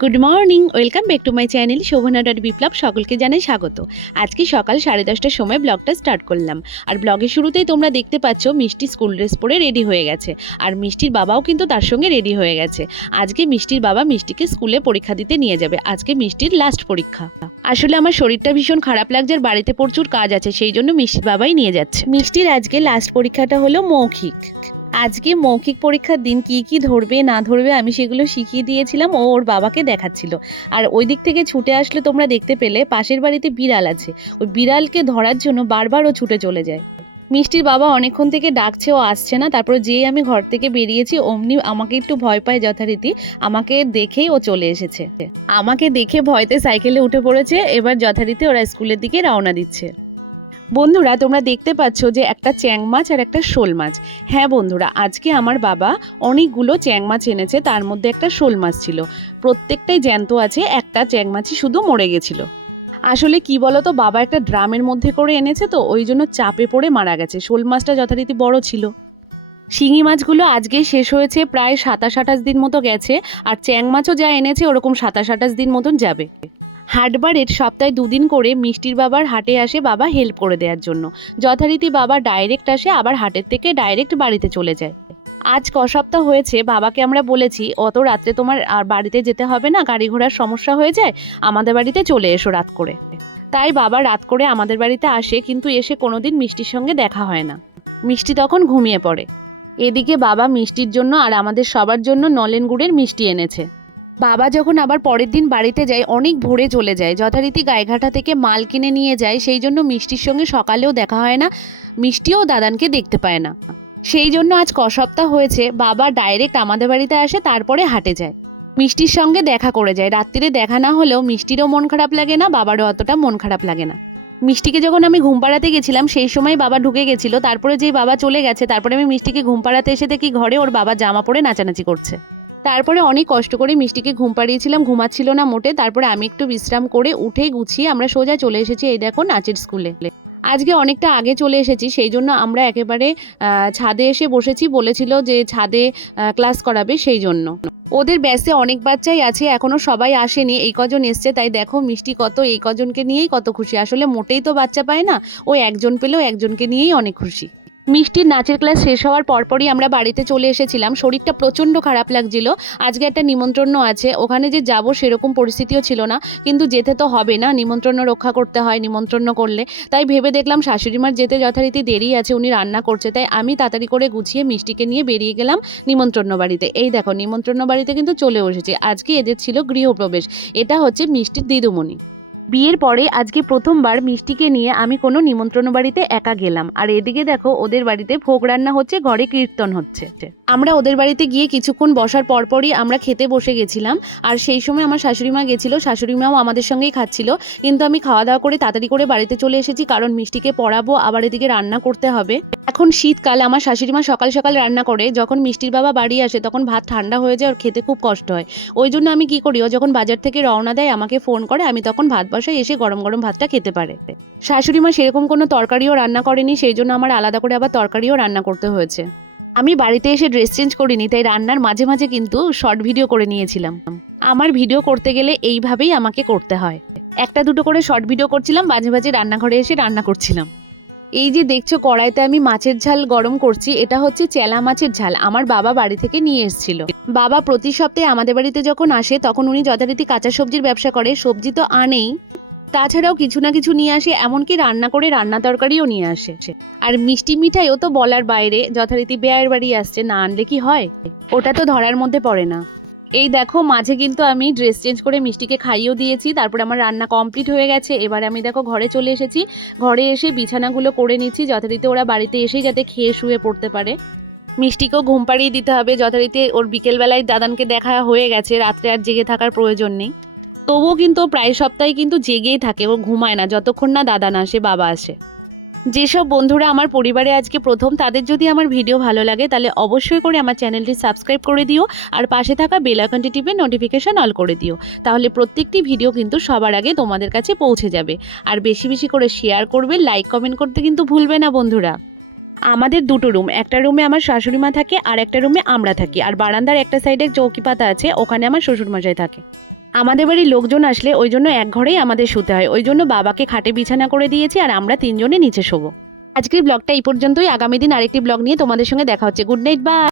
Good morning welcome back to my channel Shobhana dot Biplob সকলকে জানাই স্বাগত। আজকে সকাল সাড়ে দশটার সময় ব্লগটা স্টার্ট করলাম। আর ব্লগের শুরুতেই তোমরা দেখতে পাচ্ছ, মিষ্টি স্কুল ড্রেস পরে রেডি হয়ে গেছে। আর মিষ্টির বাবাও কিন্তু তার সঙ্গে রেডি হয়ে গেছে। আজকে মিষ্টির বাবা মিষ্টিকে স্কুলে পরীক্ষা দিতে নিয়ে যাবে। আজকে মিষ্টির লাস্ট পরীক্ষা। আসলে আমার শরীরটা ভীষণ খারাপ লাগছে আর বাড়িতে প্রচুর কাজ আছে, সেই জন্য মিষ্টির বাবাই নিয়ে যাচ্ছে। মিষ্টির আজকে লাস্ট পরীক্ষাটা হলো মৌখিক। আজকে মৌখিক পরীক্ষার দিন কি কি ধরবে, না ধরবে, আমি সেগুলো শিখিয়ে দিয়েছিলাম, ও ওর বাবাকে দেখাচ্ছিল। আর ওই দিক থেকে ছুটে আসলে তোমরা দেখতে পেলে পাশের বাড়িতে বিড়াল আছে। ওই বিড়ালকে ধরার জন্য বারবার ও ছুটে চলে যায়। মিষ্টির বাবা অনেকক্ষণ থেকে ডাকছে, ও আসছে না। তারপরে যেই আমি ঘর থেকে বেরিয়েছি, অমনি আমাকে একটু ভয় পায় যথারীতি। আমাকে দেখেই ও চলে এসেছে। আমাকে দেখে ভয়তে সাইকেলে উঠে পড়েছে। এবার যথারীতি ওরা স্কুলের দিকে রওনা দিচ্ছে। বন্ধুরা, তোমরা দেখতে পাচ্ছ যে একটা চ্যাং মাছ আর একটা শোল মাছ। হ্যাঁ বন্ধুরা, আজকে আমার বাবা অনেকগুলো চ্যাং মাছ এনেছে, তার মধ্যে একটা শোল মাছ ছিল। প্রত্যেকটাই জ্যান্ত আছে, একটা চ্যাং মাছই শুধু মরে গেছিল। আসলে কি বলতো, বাবা একটা ড্রামের মধ্যে করে এনেছে তো, ওই জন্য চাপে পড়ে মারা গেছে। শোল মাছটা যথারীতি বড় ছিল। শিঙি মাছগুলো আজকেই শেষ হয়েছে, প্রায় সাতাশ আঠাশ দিন মতো গেছে, আর চ্যাং মাছও যা এনেছে, ওরকম সাতাশ আঠাশ দিন মতন যাবে। হাটবারের সপ্তাহে দুদিন করে মিষ্টির বাবার হাটে আসে বাবা হেল্প করে দেওয়ার জন্য। যথারীতি বাবা ডাইরেক্ট আসে, আবার হাটের থেকে ডাইরেক্ট বাড়িতে চলে যায়। আজ ক সপ্তাহ হয়েছে, বাবাকে আমরা বলেছি, অত রাত্রে তোমার আর বাড়িতে যেতে হবে না, গাড়ি ঘোড়ার সমস্যা হয়ে যায়, আমাদের বাড়িতে চলে এসো রাত করে। তাই বাবা রাত করে আমাদের বাড়িতে আসে, কিন্তু এসে কোনোদিন মিষ্টির সঙ্গে দেখা হয় না। মিষ্টি তখন ঘুমিয়ে পড়ে। এদিকে বাবা মিষ্টির জন্য আর আমাদের সবার জন্য নলেন গুড়ের মিষ্টি এনেছে। বাবা যখন আবার পরের দিন বাড়িতে যায়, অনেক ভোরে চলে যায়। যথারীতি গায়েঘাটা থেকে মাল কিনে নিয়ে যায়। সেই জন্য মিষ্টির সঙ্গে সকালেও দেখা হয় না, মিষ্টিও দাদানকে দেখতে পায় না। সেই জন্য আজ ক সপ্তাহ হয়েছে, বাবা ডাইরেক্ট আমাদের বাড়িতে আসে, তারপরে হাটে যায়। মিষ্টির সঙ্গে দেখা করে যায়। রাত্রিরে দেখা না হলেও মিষ্টিরও মন খারাপ লাগে না, বাবারও অতটা মন খারাপ লাগে না। মিষ্টিকে যখন আমি ঘুম পাড়াতে গেছিলাম, সেই সময় বাবা ঢুকে গেছিল। তারপরে যেই বাবা চলে গেছে, তারপরে আমি মিষ্টিকে ঘুম পাড়াতে এসে দেখি ঘরে ওর বাবা জামা পরে নাচানাচি করছে। তারপরে অনেক কষ্ট করে মিষ্টিকে ঘুম পাড়িয়েছিলাম, ঘুমাচ্ছিল না মোটে। তারপরে আমি একটু বিশ্রাম করে উঠে গুছিয়ে আমরা সোজা চলে এসেছি, এই দেখো নাচের স্কুলে। আজকে অনেকটা আগে চলে এসেছি, সেই জন্য আমরা একেবারে ছাদে এসে বসেছি, বলেছিল যে ছাদে ক্লাস করাবে সেই জন্য। ওদের ব্যাসে অনেক বাচ্চাই আছে, এখনও সবাই আসেনি, এই কজন এসছে, তাই দেখো মিষ্টি কত, এই কজনকে নিয়েই কত খুশি। আসলে মোটেই তো বাচ্চা পায় না, ও একজন পেলেও একজনকে নিয়েই অনেক খুশি। মিষ্টির নাচের ক্লাস শেষ হওয়ার পরপরই আমরা বাড়িতে চলে এসেছিলাম। শরীরটা প্রচণ্ড খারাপ লাগছিল। আজকে একটা নিমন্ত্রণ আছে। ওখানে যে যাব সেরকম পরিস্থিতিও ছিল না। কিন্তু যেতে তো হবে না। নিমন্ত্রণ রক্ষা করতে হয়, নিমন্ত্রণ করলে। তাই ভেবে দেখলাম শাশুড়িমার যেতে যথারীতি দেরি আছে, উনি রান্না করছে। তাই আমি তাড়াতাড়ি করে গুছিয়ে মিষ্টিকে নিয়ে বেরিয়ে গেলাম নিমন্ত্রণ বাড়িতে। এই দেখো, নিমন্ত্রণ বাড়িতে কিন্তু চলে এসেছে। আজকে এদের ছিল গৃহপ্রবেশ। এটা হচ্ছে মিষ্টির দিদুমণি। বিয়ের পরে আজকে প্রথমবার মিষ্টিকে নিয়ে আমি কোনো নিমন্ত্রণ বাড়িতে একা গেলাম। আর এদিকে দেখো, ওদের বাড়িতে ভোগ রান্না হচ্ছে, ঘরে কীর্তন হচ্ছে। আমরা ওদের বাড়িতে গিয়ে কিছুক্ষণ বসার পরপরই আমরা খেতে বসে গেছিলাম। আর সেই সময় আমার শাশুড়ি মা গেছিল, শাশুড়ি মাও আমাদের সঙ্গেই খাচ্ছিল। কিন্তু আমি খাওয়া দাওয়া করে তাড়াতাড়ি করে বাড়িতে চলে এসেছি, কারণ মিষ্টিকে পড়াবো, আবার এদিকে রান্না করতে হবে। এখন শীতকাল আমার শাশুড়ি মা সকাল সকাল রান্না করে, যখন মিষ্টির বাবা বাড়ি আসে তখন ভাত ঠান্ডা হয়ে যায়, ওর খেতে খুব কষ্ট হয়। ওই জন্য আমি কি করি, ও যখন বাজার থেকে রওনা দেয়, আমাকে ফোন করে, আমি তখন ভাত বসাই, এসে গরম গরম ভাতটা খেতে পারে। শাশুড়ি মা সেরকম কোনো তরকারিও রান্না করেনি, সেই জন্য আমার আলাদা করে আবার তরকারিও রান্না করতে হয়েছে। আমি বাড়িতে এসে ড্রেস চেঞ্জ করিনি, তাই রান্নার মাঝে মাঝে কিন্তু শর্ট ভিডিও করে নিয়েছিলাম। আমার ভিডিও করতে গেলে এইভাবেই আমাকে করতে হয়। একটা দুটো করে শর্ট ভিডিও করছিলাম মাঝে মাঝে রান্নাঘরে এসে রান্না করছিলাম। এই যে দেখছ কড়াইতে আমি মাছের ঝাল গরম করছি, এটা হচ্ছে চেলা মাছের ঝাল, আমার বাবা বাড়ি থেকে নিয়ে এসেছিল। বাবা প্রতি সপ্তাহে আমাদের বাড়িতে যখন আসে, তখন উনি যথারীতি কাঁচা সবজির ব্যবসা করে, সবজি তো আনেই। তাছাড়াও কিছু না কিছু নিয়ে আসে, এমনকি রান্না করে রান্না তরকারিও নিয়ে আসে। আর মিষ্টি মিঠাইও তো বলার বাইরে, যথারীতি বেয়ার বাড়ি আসছে, না আনলে কি হয়? ওটা তো ধরার মধ্যে পড়ে না। এই দেখো, মাঝে কিন্তু আমি ড্রেস চেঞ্জ করে মিষ্টিকে খাইয়েও দিয়েছি, তারপরে আমার রান্না কমপ্লিট হয়ে গেছে। এবার আমি দেখো, ঘরে চলে এসেছি। ঘরে এসে বিছানাগুলো করে নিচ্ছি, যথারীতি ওরা বাড়িতে এসেই যাতে খেয়ে শুয়ে পড়তে পারে। মিষ্টিকেও ঘুম পাড়িয়ে দিতে হবে, যথারীতি ওর বিকেলবেলায় দাদানকে দেখা হয়ে গেছে, রাত্রে আর জেগে থাকার প্রয়োজন নেই। তবুও কিন্তু প্রায় সপ্তাহে কিন্তু জেগেই থাকে, ও ঘুমায় না, যতক্ষণ না দাদা না আসে, বাবা আসে। যেসব বন্ধুরা আমার পরিবারে আজকে প্রথম, তাদের যদি আমার ভিডিও ভালো লাগে, তাহলে অবশ্যই করে আমার চ্যানেলটি সাবস্ক্রাইব করে দিও আর পাশে থাকা বেল আইকনটি টিপে নোটিফিকেশান অল করে দিও। তাহলে প্রত্যেকটি ভিডিও কিন্তু সবার আগে তোমাদের কাছে পৌঁছে যাবে। আর বেশি বেশি করে শেয়ার করবে লাইক কমেন্ট করতে কিন্তু ভুলবে না বন্ধুরা। আমাদের দুটো রুম একটা রুমে আমার শাশুড়ি মা থাকে আর একটা রুমে আমরা থাকি। আর বারান্দার একটা সাইডে চৌকি পাতা আছে, ওখানে আমার শ্বশুরমশাই থাকে। আমাদের বাড়ির লোকজন আসলে ওই জন্য এক ঘরেই আমাদের শুতে হয়। ওই জন্য বাবাকে খাটে বিছানা করে দিয়েছি আর আমরা তিনজনে নিচে শোবো। আজকের ব্লগটা এই পর্যন্তই। আগামী দিন আরেকটি ব্লগ নিয়ে তোমাদের সঙ্গে দেখা হচ্ছে। গুড নাইট বা